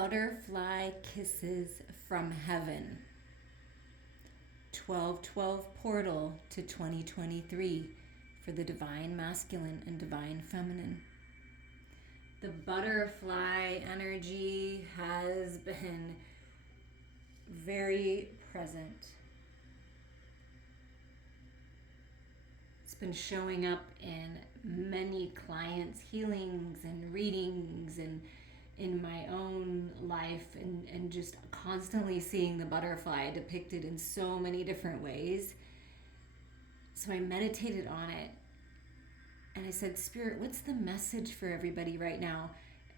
Butterfly Kisses from Heaven. 1212 portal to 2023 for the divine masculine and divine feminine. The butterfly energy has been very present. It's been showing up in many clients' healings and readings and in my own life, and just constantly seeing the butterfly depicted in so many different ways. So I meditated on it and I said, Spirit, what's the message for everybody right now?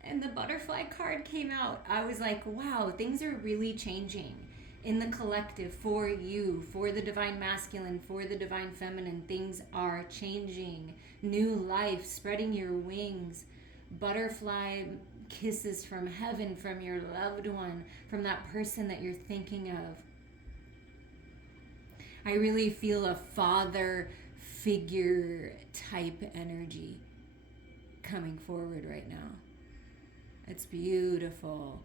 And the butterfly card came out. I was like, wow, things are really changing in the collective for you, for the divine masculine, for the divine feminine. Things are changing. New life, spreading your wings. Butterfly kisses from heaven, from your loved one, from that person that you're thinking of. I really feel a father figure type energy coming forward right now. It's beautiful.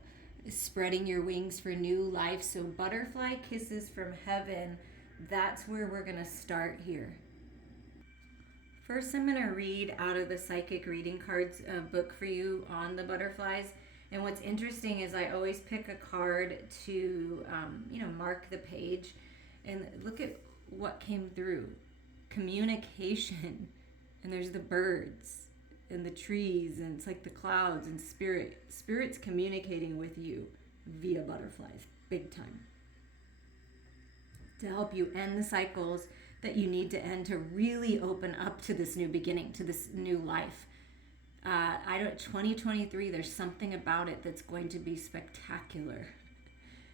Spreading your wings for new life. So butterfly kisses from heaven, that's where we're going to start here. First, I'm going to read out of the Psychic Reading Cards book for you on the butterflies. And what's interesting is I always pick a card to, mark the page. And look at what came through. Communication. And there's the birds and the trees. And it's like the clouds and spirit. Spirit's communicating with you via butterflies. Big time. To help you end the cycles that you need to end to really open up to this new beginning, to this new life. 2023, there's something about it that's going to be spectacular.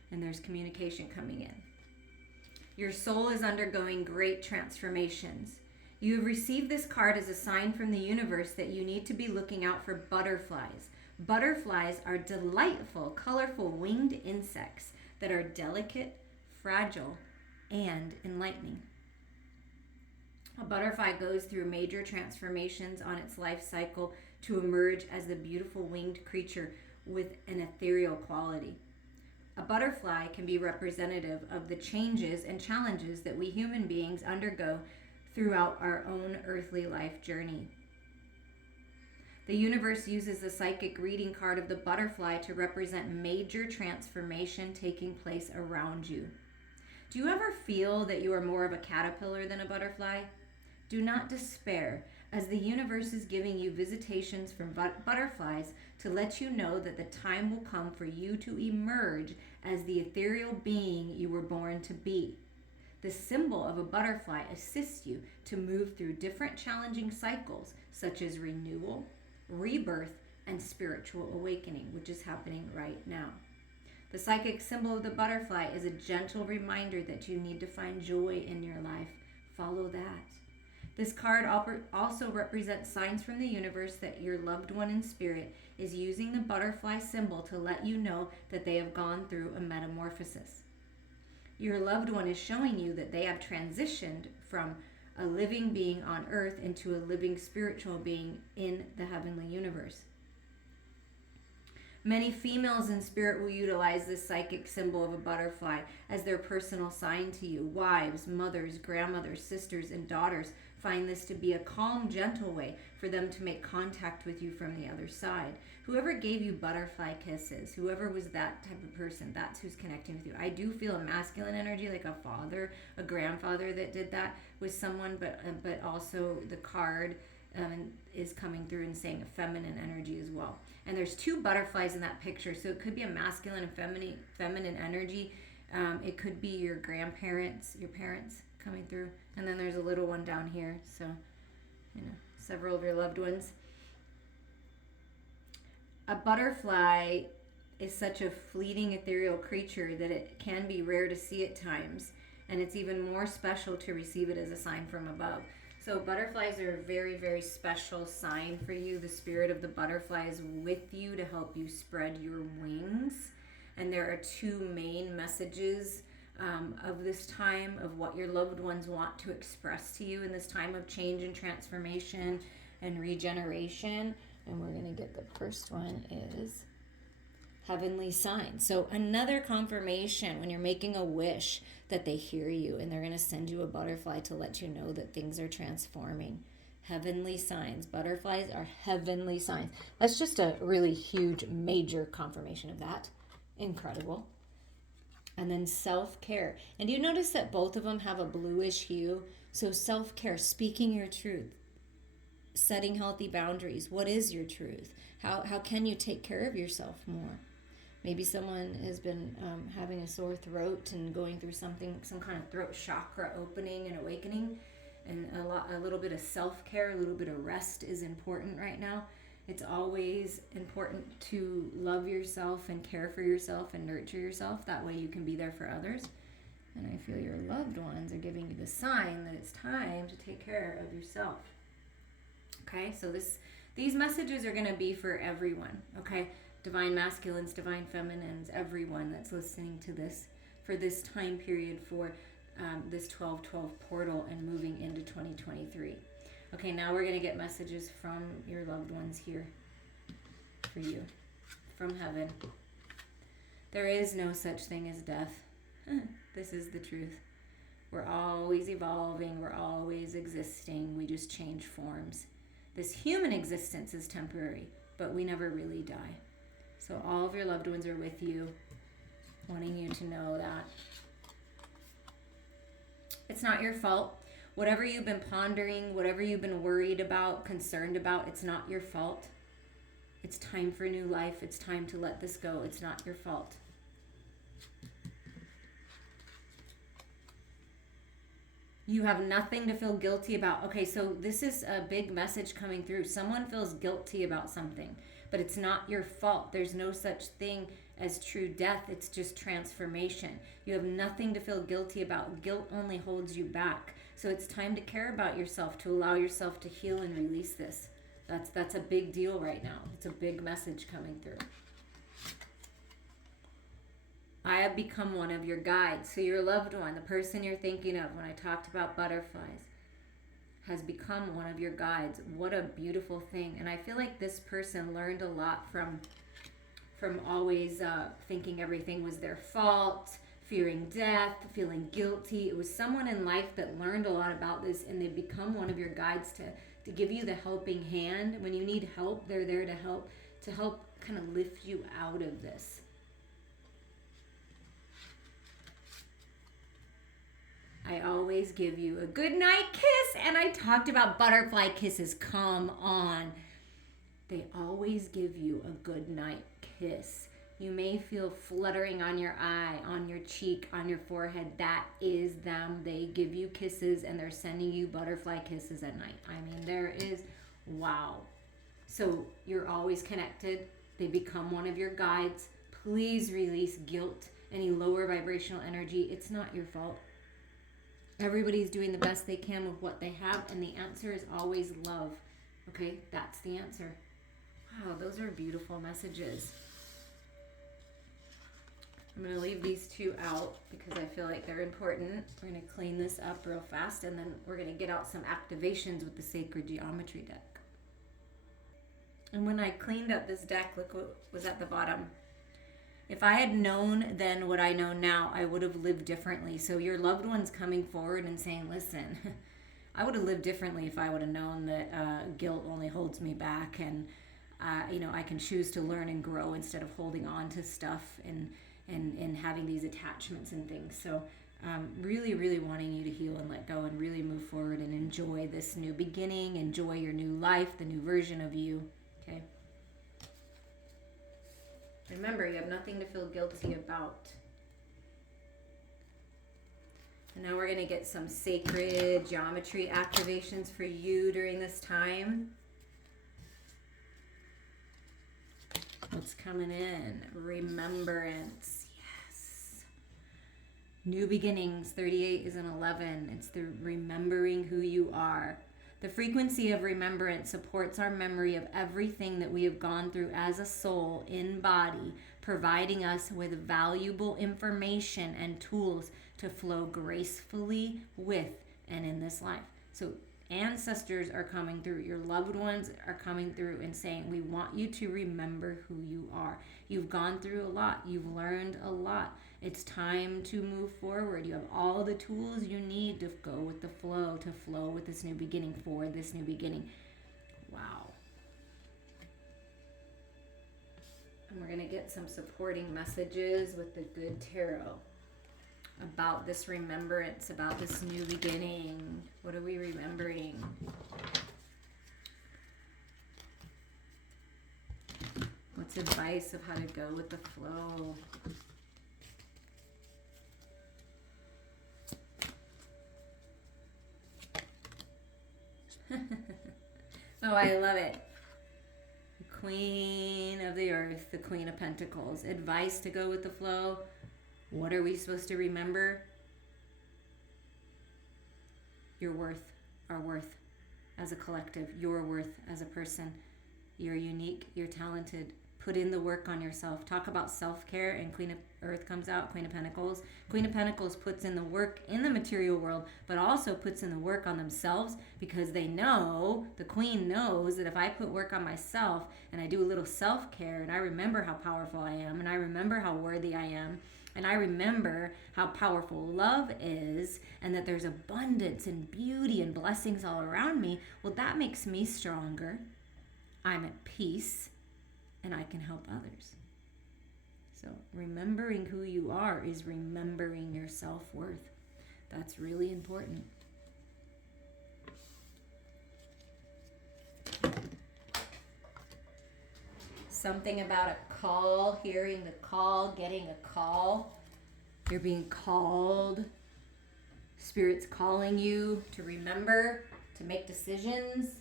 And there's communication coming in. Your soul is undergoing great transformations. You have received this card as a sign from the universe that you need to be looking out for butterflies. Butterflies are delightful, colorful winged insects that are delicate, fragile, and enlightening. A butterfly goes through major transformations on its life cycle to emerge as the beautiful winged creature with an ethereal quality. A butterfly can be representative of the changes and challenges that we human beings undergo throughout our own earthly life journey. The universe uses the psychic reading card of the butterfly to represent major transformation taking place around you. Do you ever feel that you are more of a caterpillar than a butterfly? Do not despair, as the universe is giving you visitations from butterflies to let you know that the time will come for you to emerge as the ethereal being you were born to be. The symbol of a butterfly assists you to move through different challenging cycles, such as renewal, rebirth, and spiritual awakening, which is happening right now. The psychic symbol of the butterfly is a gentle reminder that you need to find joy in your life. Follow that. This card also represents signs from the universe that your loved one in spirit is using the butterfly symbol to let you know that they have gone through a metamorphosis. Your loved one is showing you that they have transitioned from a living being on earth into a living spiritual being in the heavenly universe. Many females in spirit will utilize this psychic symbol of a butterfly as their personal sign to you. Wives, mothers, grandmothers, sisters, and daughters find this to be a calm, gentle way for them to make contact with you from the other side. Whoever gave you butterfly kisses, whoever was that type of person, that's who's connecting with you. I do feel a masculine energy, like a father, a grandfather that did that with someone, but also the card is coming through and saying a feminine energy as well. And there's two butterflies in that picture, so it could be a masculine and feminine energy. It could be your grandparents, your parents coming through, and then there's a little one down here, so several of your loved ones. A butterfly is such a fleeting ethereal creature that it can be rare to see at times, and it's even more special to receive it as a sign from above. So butterflies are a very, very special sign for you. The spirit of the butterfly is with you to help you spread your wings. And there are two main messages of this time of what your loved ones want to express to you in this time of change and transformation and regeneration. And we're going to get the first one is heavenly signs. So another confirmation when you're making a wish that they hear you and they're going to send you a butterfly to let you know that things are transforming. Heavenly signs. Butterflies are heavenly signs. That's just a really huge, major confirmation of that. Incredible. And then self-care. And you notice that both of them have a bluish hue. So self-care, speaking your truth, setting healthy boundaries. What is your truth? How can you take care of yourself more? Maybe someone has been having a sore throat and going through some kind of throat chakra opening and awakening. And a little bit of self-care, a little bit of rest is important right now. It's always important to love yourself and care for yourself and nurture yourself. That way you can be there for others. And I feel your loved ones are giving you the sign that it's time to take care of yourself. Okay, so these messages are going to be for everyone. Okay, divine masculines, divine feminines, everyone that's listening to this for this time period, for this 12/12 portal and moving into 2023. Okay, now we're going to get messages from your loved ones here for you, from heaven. There is no such thing as death. This is the truth. We're always evolving. We're always existing. We just change forms. This human existence is temporary, but we never really die. So all of your loved ones are with you, wanting you to know that it's not your fault. Whatever you've been pondering, whatever you've been worried about, concerned about, it's not your fault. It's time for new life. It's time to let this go. It's not your fault. You have nothing to feel guilty about. Okay, so this is a big message coming through. Someone feels guilty about something, but it's not your fault. There's no such thing as true death. It's just transformation. You have nothing to feel guilty about. Guilt only holds you back. So it's time to care about yourself, to allow yourself to heal and release this. That's a big deal right now. It's a big message coming through. I have become one of your guides. So your loved one, the person you're thinking of when I talked about butterflies, has become one of your guides. What a beautiful thing. And I feel like this person learned a lot from always thinking everything was their fault, fearing death, feeling guilty. It was someone in life that learned a lot about this, and they've become one of your guides to give you the helping hand. When you need help, they're there to help kind of lift you out of this. I always give you a good night kiss, and I talked about butterfly kisses. Come on. They always give you a good night kiss. You may feel fluttering on your eye, on your cheek, on your forehead. That is them. They give you kisses, and they're sending you butterfly kisses at night. I mean, there is, wow. So you're always connected. They become one of your guides. Please release guilt, any lower vibrational energy. It's not your fault. Everybody's doing the best they can with what they have, and the answer is always love. Okay, that's the answer. Wow, those are beautiful messages. I'm going to leave these two out because I feel like they're important. We're going to clean this up real fast, and then we're going to get out some activations with the Sacred Geometry deck. And when I cleaned up this deck, look what was at the bottom. If I had known then what I know now, I would have lived differently. So your loved one's coming forward and saying, listen, I would have lived differently if I would have known that guilt only holds me back, and I can choose to learn and grow instead of holding on to stuff and having these attachments and things. So really, really wanting you to heal and let go and really move forward and enjoy this new beginning, enjoy your new life, the new version of you, okay? Remember, you have nothing to feel guilty about. And now we're going to get some sacred geometry activations for you during this time. What's coming in? Remembrance. Yes. New beginnings. 38 is an 11. It's the remembering who you are. The frequency of remembrance supports our memory of everything that we have gone through as a soul in body, providing us with valuable information and tools to flow gracefully with and in this life. So ancestors are coming through, your loved ones are coming through and saying, we want you to remember who you are. You've gone through a lot. You've learned a lot. It's time to move forward. You have all the tools you need to go with the flow, to flow with this new beginning, for this new beginning. Wow. And we're going to get some supporting messages with the Good Tarot about this remembrance, about this new beginning. What are we remembering? What's advice of how to go with the flow? Oh, I love it. The Queen of the Earth, the Queen of Pentacles. Advice to go with the flow. What are we supposed to remember? Your worth, our worth as a collective, your worth as a person. You're unique, you're talented. Put in the work on yourself. Talk about self-care, and Queen of Earth comes out, Queen of Pentacles. Queen of Pentacles puts in the work in the material world, but also puts in the work on themselves, because they know, the Queen knows, that if I put work on myself and I do a little self-care and I remember how powerful I am and I remember how worthy I am, and I remember how powerful love is, and that there's abundance and beauty and blessings all around me, well, that makes me stronger. I'm at peace, and I can help others. So remembering who you are is remembering your self-worth. That's really important. Something about a call, hearing the call, getting a call. You're being called. Spirit's calling you to remember, to make decisions.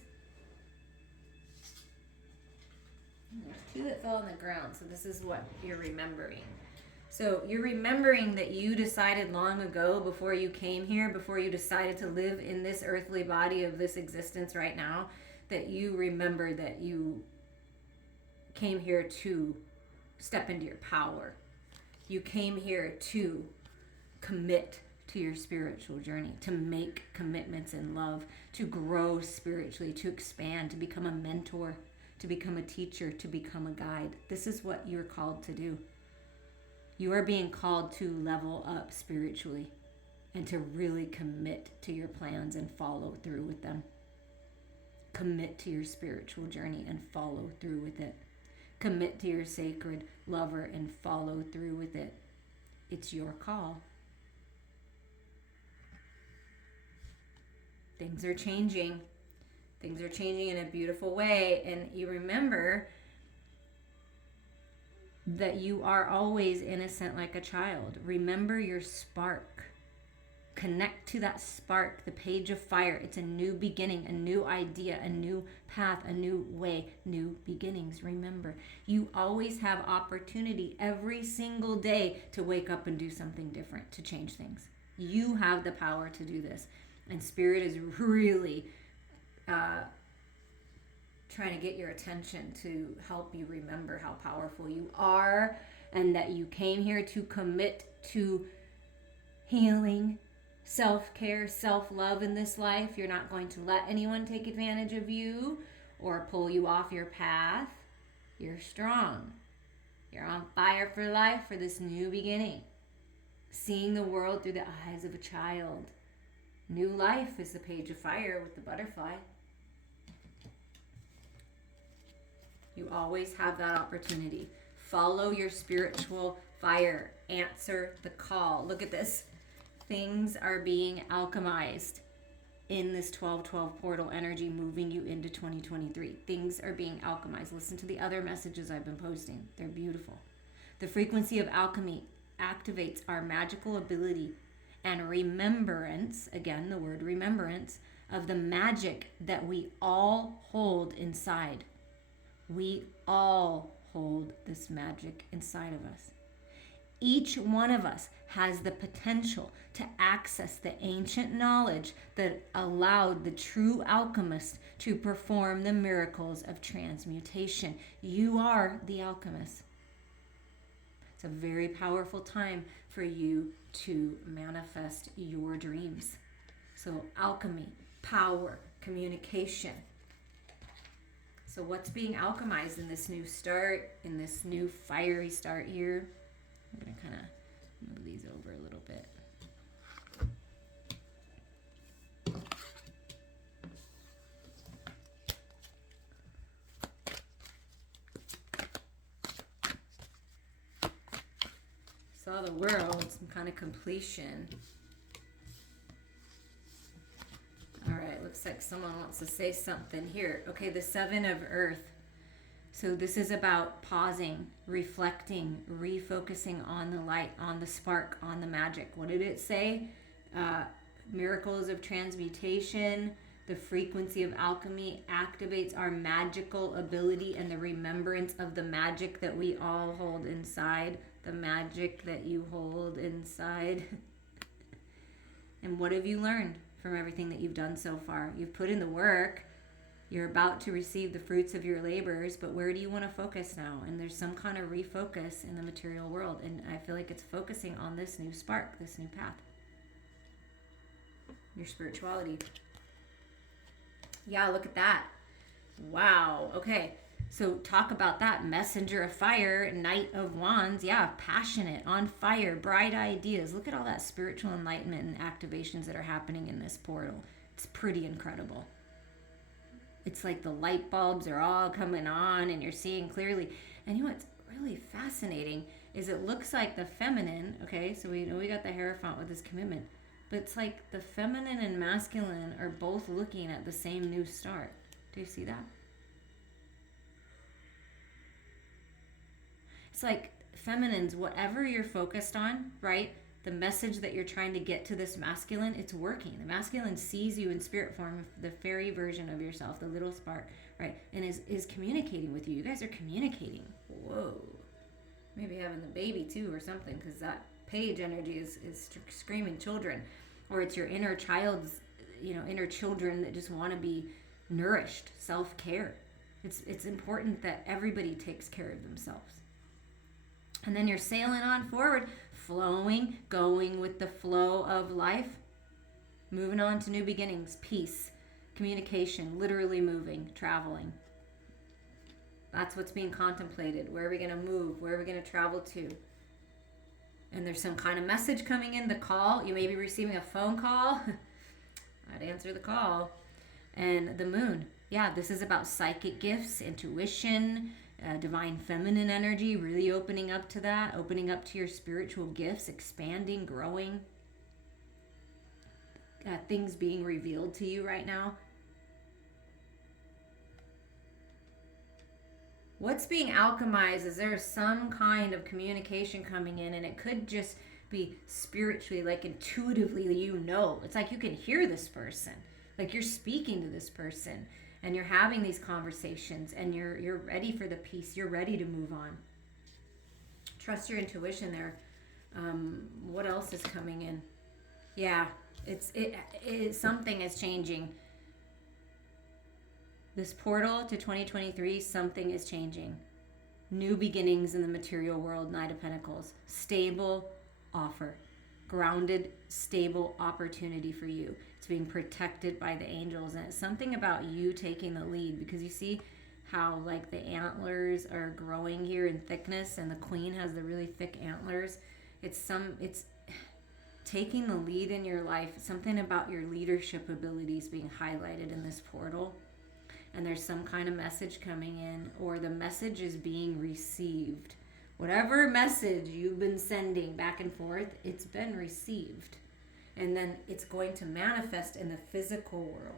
There's two that fell on the ground, so this is what you're remembering. So you're remembering that you decided long ago, before you came here, before you decided to live in this earthly body of this existence right now, that you remember that you came here to step into your power. You came here to commit to your spiritual journey, to make commitments in love, to grow spiritually, to expand, to become a mentor, to become a teacher, to become a guide. This is what you're called to do. You are being called to level up spiritually and to really commit to your plans and follow through with them. Commit to your spiritual journey and follow through with it. Commit to your sacred lover and follow through with it. It's your call. Things are changing. Things are changing in a beautiful way. And you remember that you are always innocent like a child. Remember your spark. Connect to that spark, the page of fire. It's a new beginning, a new idea, a new path, a new way, new beginnings. Remember, you always have opportunity every single day to wake up and do something different, to change things. You have the power to do this. And Spirit is really trying to get your attention to help you remember how powerful you are, and that you came here to commit to healing, self-care, self-love in this life. You're not going to let anyone take advantage of you or pull you off your path. You're strong. You're on fire for life, for this new beginning. Seeing the world through the eyes of a child. New life is the page of fire with the butterfly. You always have that opportunity. Follow your spiritual fire. Answer the call. Look at this. Things are being alchemized in this 12-12 portal energy, moving you into 2023. Things are being alchemized. Listen to the other messages I've been posting. They're beautiful. The frequency of alchemy activates our magical ability and remembrance, again, the word remembrance, of the magic that we all hold inside. We all hold this magic inside of us. Each one of us has the potential to access the ancient knowledge that allowed the true alchemist to perform the miracles of transmutation. You are the alchemist. It's a very powerful time for you to manifest your dreams. So alchemy, power, communication. So what's being alchemized in this new start, in this new fiery start here? I'm going to kind of move these over a little bit. Saw the world, some kind of completion. All right, looks like someone wants to say something here. Okay, the Seven of Earth. So this is about pausing, reflecting, refocusing on the light, on the spark, on the magic. What did it say? Miracles of transmutation. The frequency of alchemy activates our magical ability and the remembrance of the magic that we all hold inside. The magic that you hold inside. And what have you learned from everything that you've done so far? You've put in the work. You're about to receive the fruits of your labors, but where do you want to focus now? And there's some kind of refocus in the material world. And I feel like it's focusing on this new spark, this new path. Your spirituality. Yeah, look at that. Wow. Okay. So talk about that. Messenger of fire, Knight of Wands. Yeah, passionate, on fire, bright ideas. Look at all that spiritual enlightenment and activations that are happening in this portal. It's pretty incredible. It's like the light bulbs are all coming on and you're seeing clearly. And you know what's really fascinating is it looks like the feminine, okay, so we know we got the Hierophant with his commitment, but it's like the feminine and masculine are both looking at the same new start. Do you see that? It's like feminines, whatever you're focused on, right? The message that you're trying to get to this masculine, it's working. The masculine sees you in spirit form, the fairy version of yourself, the little spark, right? And is communicating with you. You guys are communicating. Whoa. Maybe having the baby too or something, because that page energy is screaming children. Or it's your inner child's, inner children that just want to be nourished, self-care. It's important that everybody takes care of themselves. And then you're sailing on forward, flowing, going with the flow of life, moving on to new beginnings, peace, communication, literally moving, traveling. That's what's being contemplated. Where are we going to move? Where are we going to travel to? And there's some kind of message coming in, the call. You may be receiving a phone call. I'd answer the call. And the moon. Yeah, this is about psychic gifts, intuition, divine feminine energy, really opening up to that, opening up to your spiritual gifts, expanding, growing. Things being revealed to you right now. What's being alchemized is there's some kind of communication coming in, and it could just be spiritually, like intuitively, it's like you can hear this person, like you're speaking to this person. And you're having these conversations and you're ready for the peace. You're ready to move on. Trust your intuition there. What else is coming in? Yeah, it something is changing. This portal to 2023, something is changing. New beginnings in the material world, Knight of Pentacles. Stable offer. Grounded, stable opportunity for you. It's being protected by the angels, and it's something about you taking the lead, because you see how like the antlers are growing here in thickness, and the queen has the really thick antlers. It's taking the lead in your life. Something about your leadership abilities being highlighted in this portal, and there's some kind of message coming in, or the message is being received. Whatever message you've been sending back and forth, it's been received. And then it's going to manifest in the physical world.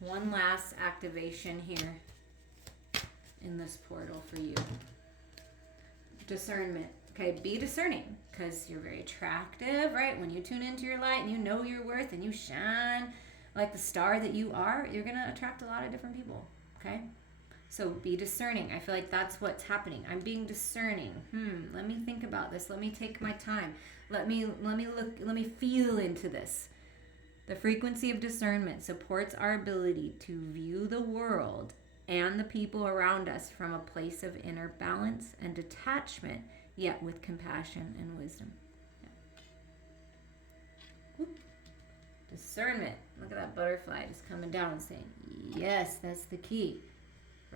One last activation here in this portal for you. Discernment. Okay, be discerning, because you're very attractive, right? When you tune into your light and you know your worth and you shine like the star that you are, you're going to attract a lot of different people, okay? So be discerning. I feel like that's what's happening. I'm being discerning. Let me think about this. Let me take my time. Let me look, let me feel into this. The frequency of discernment supports our ability to view the world and the people around us from a place of inner balance and detachment, yet with compassion and wisdom. Yeah. Discernment. Look at that butterfly just coming down and saying, yes, that's the key.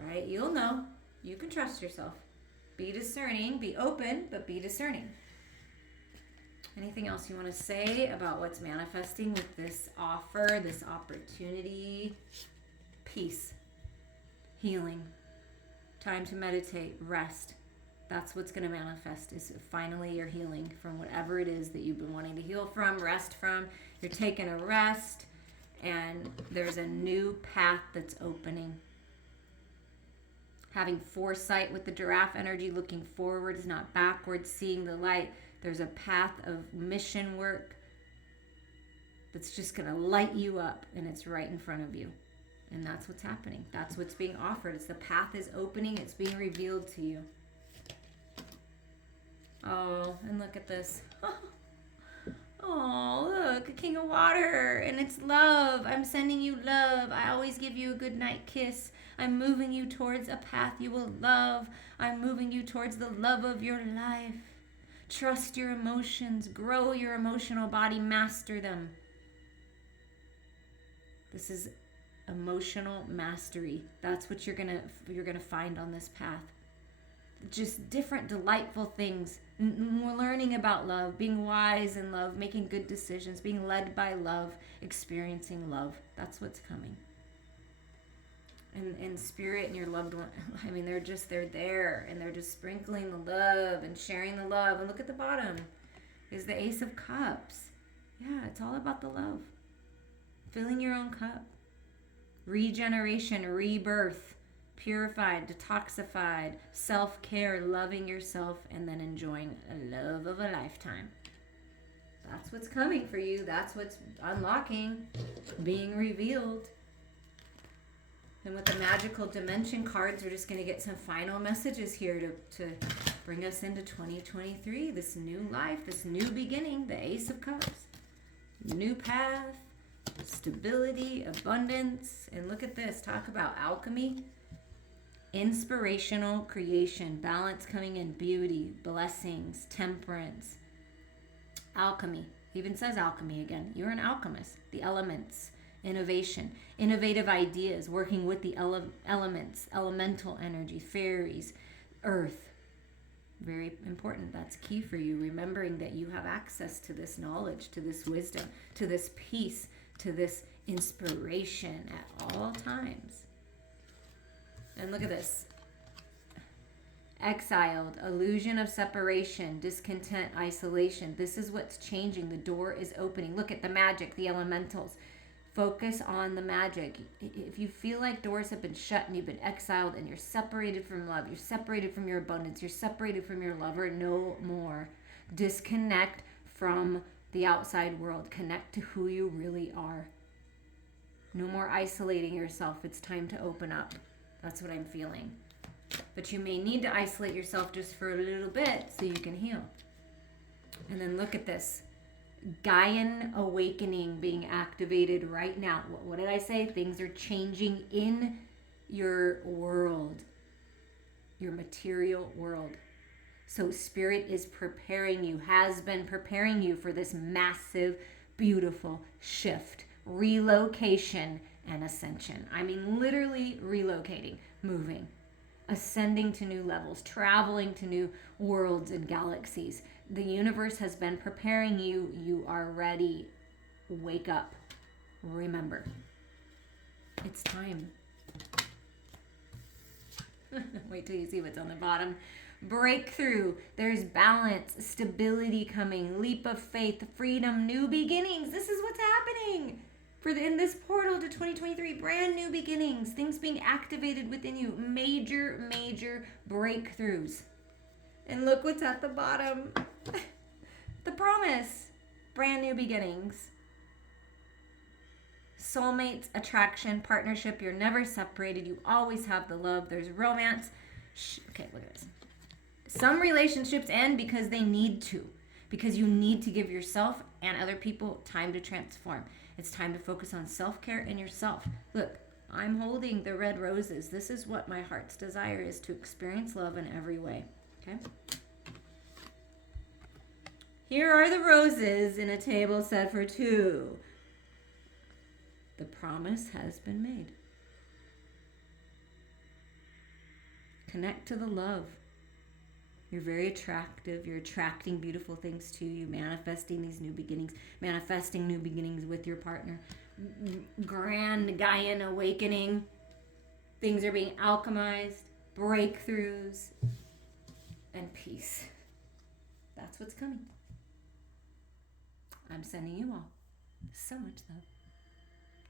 Right? You'll know. You can trust yourself. Be discerning. Be open, but be discerning. Anything else you want to say about what's manifesting with this offer, this opportunity? Peace. Healing. Time to meditate. Rest. That's what's going to manifest, is finally you're healing from whatever it is that you've been wanting to heal from, rest from. You're taking a rest, and there's a new path that's opening. Having foresight with the giraffe energy, looking forwards, not backwards, seeing the light. There's a path of mission work that's just going to light you up, and it's right in front of you. And that's what's happening. That's what's being offered. It's the path is opening. It's being revealed to you. Oh, and look at this. Oh, look, a king of water, and it's love. I'm sending you love. I always give you a good night kiss. I'm moving you towards a path you will love. I'm moving you towards the love of your life. Trust your emotions. Grow your emotional body. Master them. This is emotional mastery. That's what you're gonna find on this path. Just different delightful things. Learning about love, being wise in love, making good decisions, being led by love, experiencing love. That's what's coming. And spirit and your loved one, I mean, they're there, and they're just sprinkling the love and sharing the love. And look at the bottom is the Ace of Cups. Yeah, it's all about the love. Filling your own cup. Regeneration, rebirth. Purified, detoxified, self-care, loving yourself, and then enjoying a love of a lifetime. That's what's coming for you. That's what's unlocking, being revealed. And with the magical dimension cards, we're just going to get some final messages here to bring us into 2023, this new life, this new beginning, the Ace of Cups, new path, stability, abundance. And look at this, talk about alchemy. Inspirational creation, balance coming in, beauty, blessings, temperance, alchemy. It even says alchemy again. You're an alchemist. The elements, innovation, innovative ideas, working with the elements, elemental energy, fairies, earth. Very important. That's key for you. Remembering that you have access to this knowledge, to this wisdom, to this peace, to this inspiration at all times. And look at this. Exiled, illusion of separation, discontent, isolation. This is what's changing. The door is opening. Look at the magic, the elementals. Focus on the magic. If you feel like doors have been shut and you've been exiled and you're separated from love, you're separated from your abundance, you're separated from your lover, no more. Disconnect from the outside world. Connect to who you really are. No more isolating yourself. It's time to open up. That's what I'm feeling. But you may need to isolate yourself just for a little bit so you can heal. And then look at this. Gaian awakening being activated right now. What did I say? Things are changing in your world, your material world. So Spirit is preparing you, has been preparing you for this massive, beautiful shift, relocation, and ascension. I mean, literally relocating, moving, ascending to new levels, traveling to new worlds and galaxies. The universe has been preparing you. You are ready. Wake up. Remember. It's time. Wait till you see what's on the bottom. Breakthrough. There's balance, stability coming, leap of faith, freedom, new beginnings. This is what's happening. In this portal to 2023, brand new beginnings, things being activated within you, major breakthroughs. And look what's at the bottom. The promise, brand new beginnings. Soulmates, attraction, partnership, you're never separated, you always have the love, there's romance. Okay, look at this. Some relationships end because they need to, because you need to give yourself and other people time to transform. It's time to focus on self-care and yourself. Look, I'm holding the red roses. This is what my heart's desire is, to experience love in every way. Okay? Here are the roses in a table set for two. The promise has been made. Connect to the love. You're very attractive. You're attracting beautiful things to you, manifesting these new beginnings, manifesting new beginnings with your partner. Grand Gaian awakening. Things are being alchemized, breakthroughs, and peace. That's what's coming. I'm sending you all so much love.